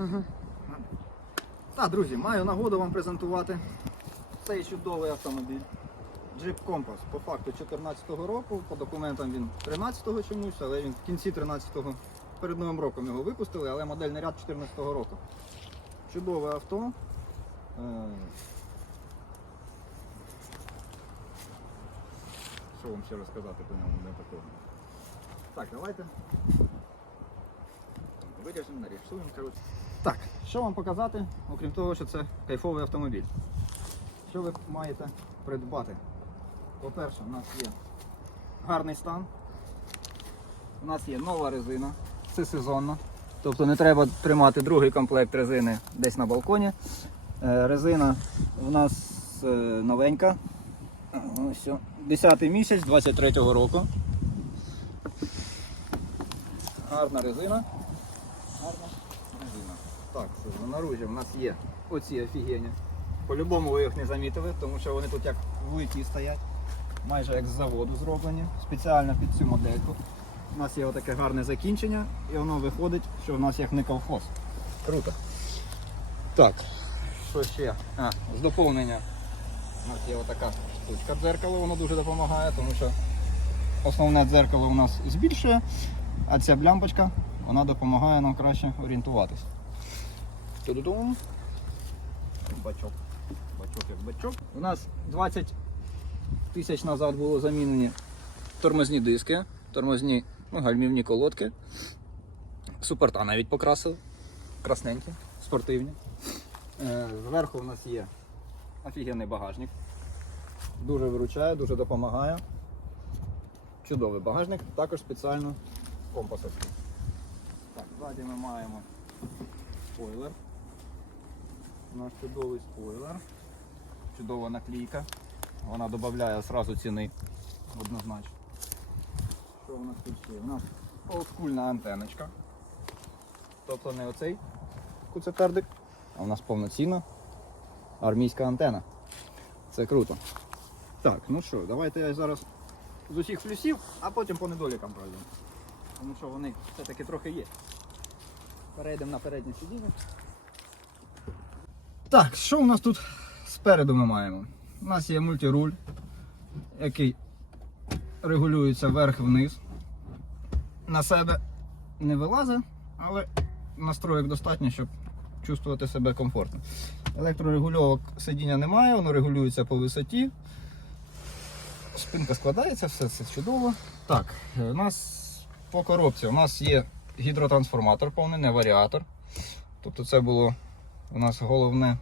Ага. Так, друзі, маю нагоду вам презентувати цей чудовий автомобіль. Jeep Compass. По факту 14-го року, по документам він 13-го чомусь, але він в кінці 13-го перед новим роком його випустили, але модельний ряд 14-го року. Чудове авто. Е, Що вам ще розказати по ньому не такого? Так, давайте. Виріжемо, нарисуємо, коротше. Так, що вам показати, окрім того, що це кайфовий автомобіль. Що ви маєте придбати? По-перше, у нас є гарний стан. У нас є нова резина, це сезонно. Тобто не треба тримати другий комплект резини десь на балконі. Е, Резина у нас е, новенька. Ось, о, 10 місяць 23-го року. Гарна резина. Це наружі в нас є оці офігені. По-любому ви їх не замітили, тому що вони тут як влиті стоять. Майже як з заводу зроблені, спеціально під цю модельку. У нас є отаке гарне закінчення і воно виходить, що в нас як не колхоз. Круто. Так, що ще? А, з доповнення. У нас є отака штучка дзеркало, воно дуже допомагає, тому що основне дзеркало у нас збільшує, а ця блямпочка вона допомагає нам краще Ту-ду-дум. Бачок. Бачок як бачок. У нас 20 тисяч назад було замінені тормозні диски, тормозні ну, гальмівні колодки. Супорта навіть покрасили. Красненькі, спортивні. Е, Зверху у нас є офігенний багажник. Дуже виручає, дуже допомагає. Чудовий багажник, також спеціально компасовський. Так, ззаді ми маємо спойлер. У нас чудовий спойлер. Чудова наклейка. Вона додає одразу ціни однозначно. Що у нас тут ще? У нас олдскульна антеночка. Тобто не оцей куцепердик, а у нас повноцінна армійська антена. Це круто. Так, ну що, давайте я зараз з усіх плюсів, а потім по недолікам пройдемо. Тому що вони все-таки трохи є. Перейдемо на переднє сидіння. Так, що у нас тут спереду ми маємо? У нас є мультируль, який регулюється вверх-вниз. На себе не вилазить, але настроїк достатньо, щоб чувствувати себе комфортно. Електрорегульовок сидіння немає, воно регулюється по висоті. Спинка складається, все це чудово. Так, е, у нас по коробці у нас є гідротрансформатор повний, не варіатор. Тобто це було у нас головне.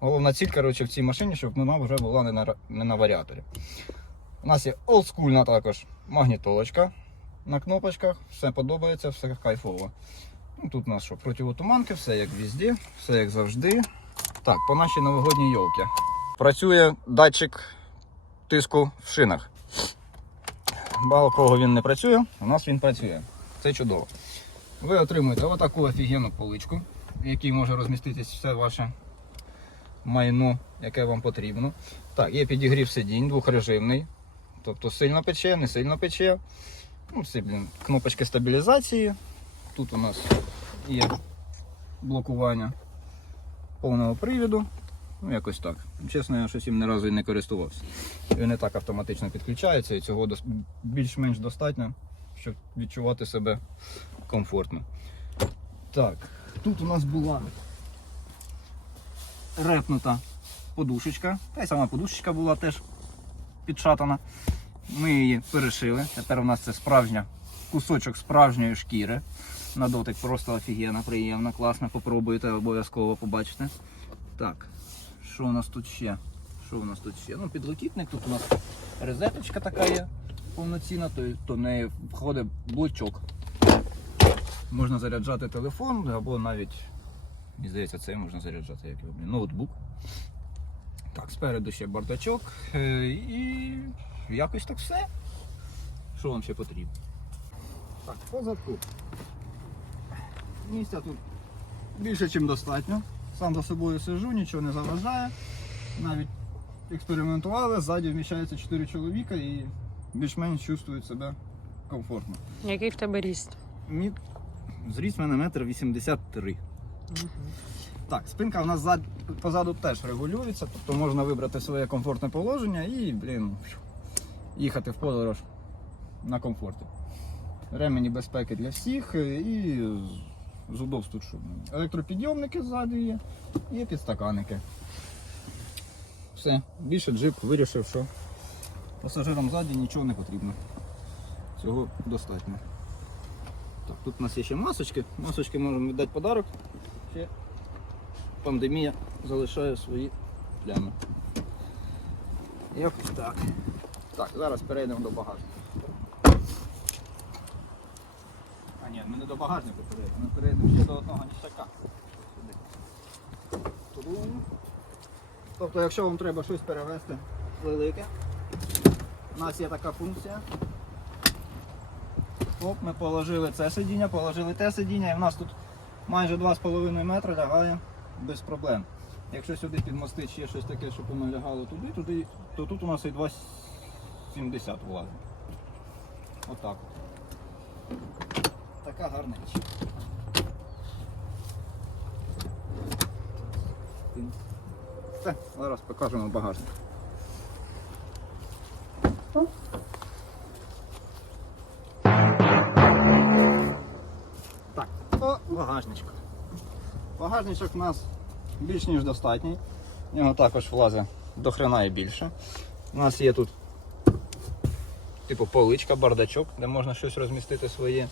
Головна ціль коротше, в цій машині, щоб вона вже була не на, не на варіаторі. У нас є олдскульна також магнітолочка на кнопочках, все подобається, все кайфово. Ну, тут у нас що, противотуманки, все як везде, все як завжди. Так, по нашій новогодній йолці. Працює датчик тиску в шинах. Мало кого він не працює, у нас він працює. Це чудово. Ви отримуєте отаку офігенну поличку, в якій може розміститись все ваше майно, яке вам потрібно. Так, є підігрів сидінь, двохрежимний. Тобто сильно пече, не сильно пече. Ну, всі, блін, кнопочки стабілізації. Тут у нас є блокування повного привіду. Ну, якось так. Чесно, я щось їм ні разу і не користувався. Він не так автоматично підключається і цього дос- більш-менш достатньо, щоб відчувати себе комфортно. Так, тут у нас була репнута подушечка. Та й сама подушечка була теж підшатана. Ми її перешили. Тепер у нас це справжня кусочок справжньої шкіри. На дотик просто офігенно, приємно, класно. Попробуйте, обов'язково побачите. Так, що у нас тут ще? Що у нас тут ще? Ну, підлокітник, тут у нас розеточка така є повноцінна, то, то в неї входить блочок. Можна заряджати телефон або навіть, мені здається, це можна заряджати як його, ноутбук. Так, спереду ще бардачок е, і якось так все. Що вам ще потрібно? Так, по задку. Місця тут більше, ніж достатньо. Сам за собою сижу, нічого не заважає. Навіть експериментували, ззаді вміщається 4 чоловіка і більш-менш чувствують себе комфортно. Який в тебе ріст? Мій Зріст в мене метр 83. Так, спинка у нас зад... позаду теж регулюється, тобто можна вибрати своє комфортне положення і, блін, їхати в подорож на комфорті. Ремені безпеки для всіх е, і з удобств тут що. Електропідйомники ззаду є, є підстаканники. Все, більше джип вирішив, що пасажирам ззаді нічого не потрібно. Цього достатньо. Так, тут у нас є ще масочки. Масочки можемо віддати подарок. Ще пандемія залишає свої плями. Якось так. Так, зараз перейдемо до багажника. А ні, ми не до багажника перейдемо, ми перейдемо ще до одного ніштяка. Тобто, якщо вам треба щось перевезти велике, у нас є така функція. Оп, ми положили це сидіння, положили те сидіння, і в нас тут майже 2,5 метри лягає без проблем. Якщо сюди підмостити ще щось таке, щоб воно лягало туди, туди, то тут у нас і 2,70 влазить. Отак. от. Така гарна річ. Все, зараз покажемо багажник. По. Багажничок у нас більш ніж достатній. В нього також влазить до хрена і більше. У нас є тут типу поличка, бардачок, де можна щось розмістити своє.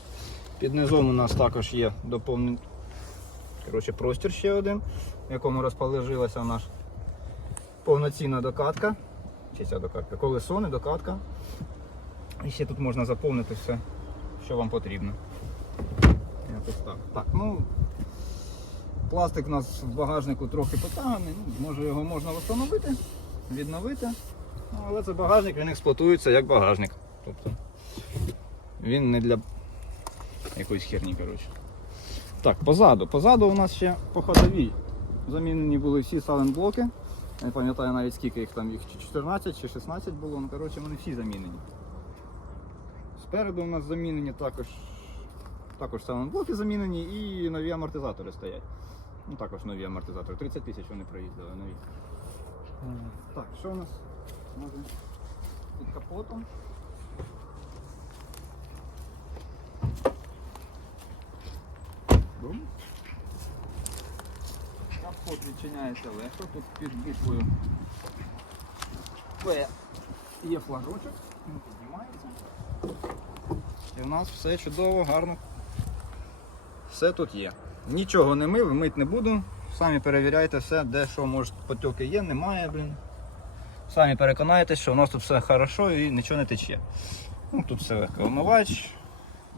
Під низом у нас також є доповнений коротше, простір ще один, в якому розположилася наша повноцінна докатка. Чи ця докатка? Колесо, не докатка. І ще тут можна заповнити все, що вам потрібно. Якось так. Так, ну пластик у нас в багажнику трохи потаганий, ну, може його можна встановити, відновити. Ну, але це багажник, він експлуатується як багажник. Тобто він не для якоїсь херні, коротше. Так, позаду. Позаду у нас ще по ходовій замінені були всі саленблоки. Я не пам'ятаю навіть скільки їх там, їх чи 14 чи 16 було, ну коротше вони всі замінені. Спереду у нас замінені також, також саленблоки замінені і нові амортизатори стоять. Ну також нові амортизатори. 30 тисяч вони проїздили нові. Так, що у нас під капотом? Капот відчиняється легко, тут під буквою П є флажочок, він піднімається. І в нас все чудово, гарно. Все тут є. Нічого не мив, мить не буду. Самі перевіряйте все, де що може потьоки є, немає, блін. Самі переконайтесь, що у нас тут все хорошо і нічого не тече. Ну, тут все. Омивач,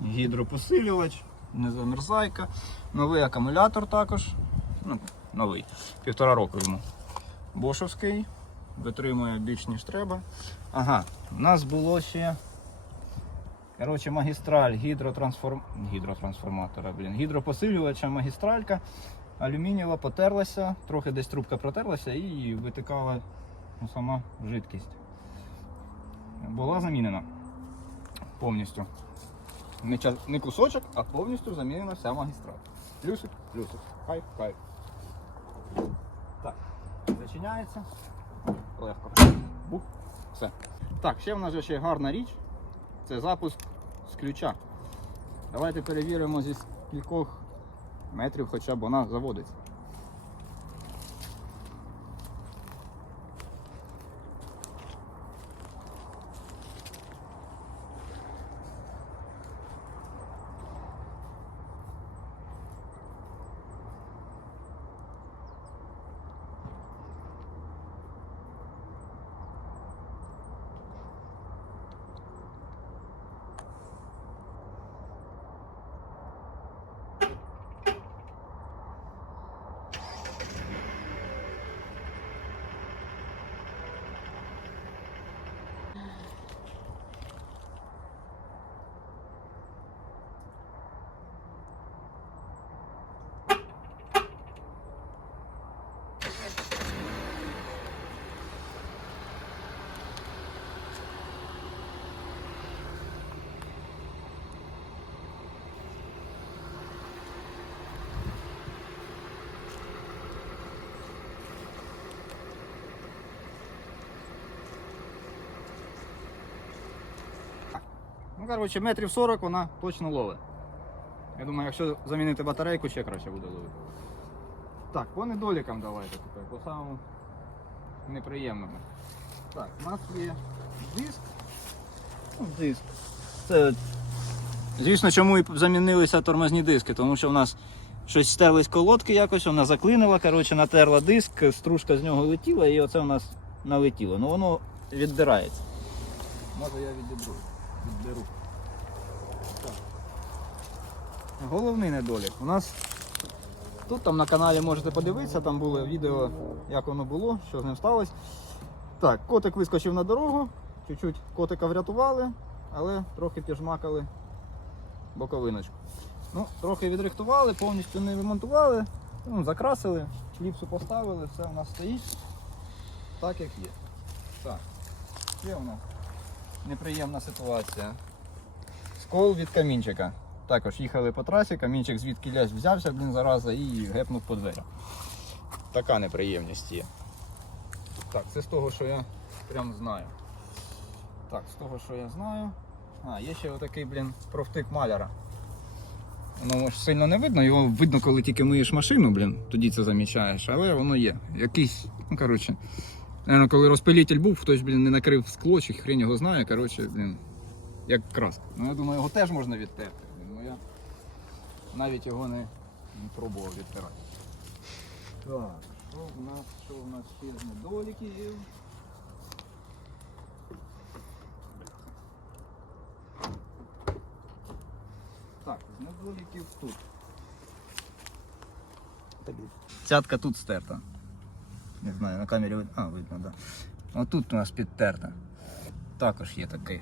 гідропосилювач, незамерзайка, новий акумулятор також. Ну, новий, півтора року йому. Бошовський, витримує більш ніж треба. Ага, у нас було ще коротше, магістраль гідротрансформ... гідротрансформатора, блін, гідропосилювача магістралька. Алюмінієва потерлася, трохи десь трубка протерлася і витикала ну, сама жидкість. Була замінена повністю. Не, ча- не кусочок, а повністю замінена вся магістраль. Плюсик, плюсик. Кайф, кайф. Так, зачиняється. Легко. Бух. Все. Так, ще в нас ще гарна річ. Це запуск з ключа. Давайте перевіримо зі скількох метрів хоча б вона заводиться. Ну, коротше, метрів 40 вона точно ловить. Я думаю, якщо замінити батарейку, ще краще буде ловити. Так, по недолікам давайте тепер, по самому неприємному. Так, у нас є диск. Ну, диск. Це, звісно, чому і замінилися тормозні диски, тому що в нас щось стерлись колодки якось, вона заклинила, коротше, натерла диск, стружка з нього летіла і оце у нас налетіло. Ну воно віддирається. Може я відібру. Відберу. Так. Головний недолік. У нас тут там на каналі можете подивитися, там було відео, як воно було, що з ним сталося. Так, котик вискочив на дорогу, чуть-чуть котика врятували, але трохи піжмакали боковиночку. Ну, трохи відрихтували, повністю не ремонтували, ну, закрасили, кліпсу поставили, все у нас стоїть так, як є. Так, ще у нас неприємна ситуація. Скол від камінчика. Також їхали по трасі, камінчик звідки лясь взявся, блін, зараза, і гепнув по дверях. Така неприємність є. Так, це з того, що я прям знаю. Так, з того, що я знаю. А, є ще отакий, блін, профтик маляра. Воно ж сильно не видно, його видно, коли тільки миєш машину, блін, тоді це замічаєш, але воно є. Якийсь, ну коротше. Наверно, коли розпилитель був, хтось, блін, не накрив скло, чи хрень його знає, коротше, блін, як краска. Ну, я думаю, його теж можна відтерти. Ну я навіть його не, не пробував відтирати. Так, що в нас, що в нас ще з недоліків? Так, з недоліків тут. Цятка тут стерта. Не знаю, на камері видно. А, видно. Да. Отут у нас підтерта. Також є такий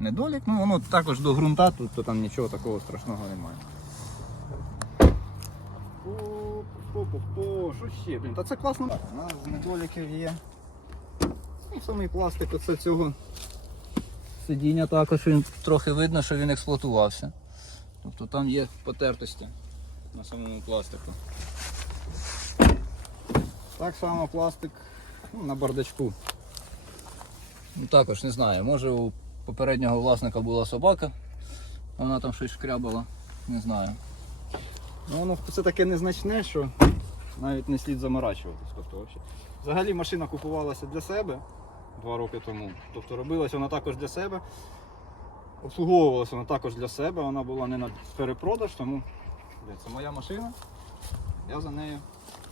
недолік. Ну воно також до ґрунта, тут то там нічого такого страшного немає. Що ще? Блін, та це класно. У нас недоліків є. Ну, самий пластик оце цього сидіння також він трохи видно, що він експлуатувався. Тобто там є потертості на самому пластику. Так само пластик ну, на бардачку. Ну, також не знаю, може у попереднього власника була собака, вона там щось шкрябала, не знаю. Ну, воно це таке незначне, що навіть не слід заморачуватись. Тобто. Взагалі машина купувалася для себе два роки тому. Тобто робилася вона також для себе. Обслуговувалася вона також для себе, вона була не на перепродаж, тому це моя машина. Я за нею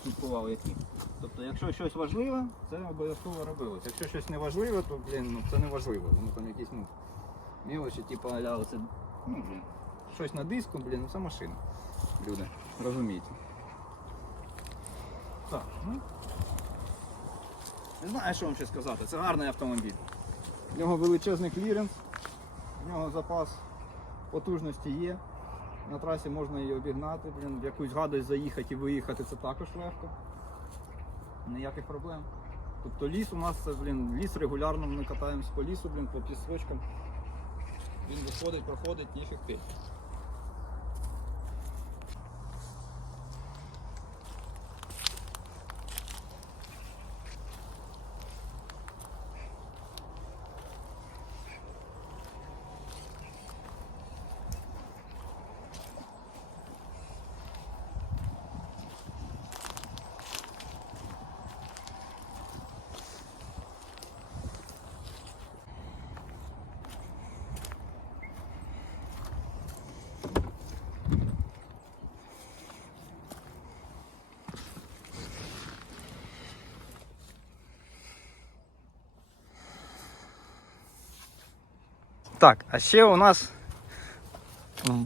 слідкував як міг. Тобто, якщо щось важливе, це обов'язково робилось. Якщо щось не важливе, то блін, ну, це не важливо. Воно там якісь ну, мілочі, типу аля оце, ну, блін, щось на диску, блін, ну це машина. Люди, розумієте. Так, ну. Не знаю, що вам ще сказати. Це гарний автомобіль. В нього величезний кліренс, в нього запас потужності є. На трасі можна її обігнати, блін, в якусь гадость заїхати і виїхати це також легко. Ніяких проблем. Тобто ліс у нас це, блін, ліс регулярно ми катаємось по лісу, блін, по пісочкам. Він виходить, проходить, ніфіг ти. Так, а ще у нас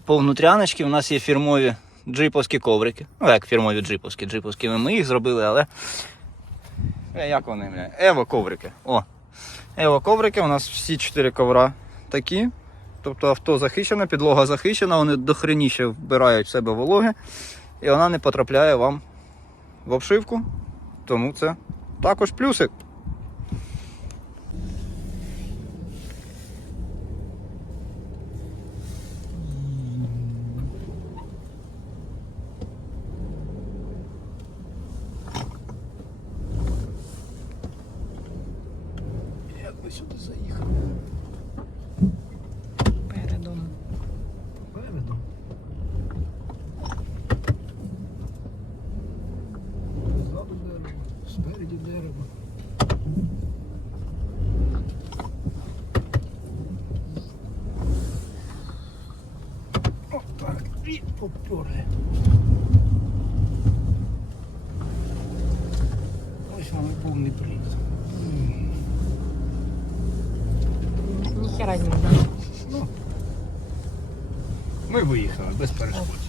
по внутряночці у нас є фірмові джиповські коврики. Ну, як фірмові джиповські, джиповські ми їх зробили, але. Е, Як вони, бля? Ево коврики. О. Ево коврики, у нас всі чотири ковра такі. Тобто авто захищене, підлога захищена, вони дохреніше вбирають в себе вологи, і вона не потрапляє вам в обшивку. Тому це також плюсик. Отак і поперли. Ось вам і повний плід. Ніхера не Ну, Ми виїхали без перешкод.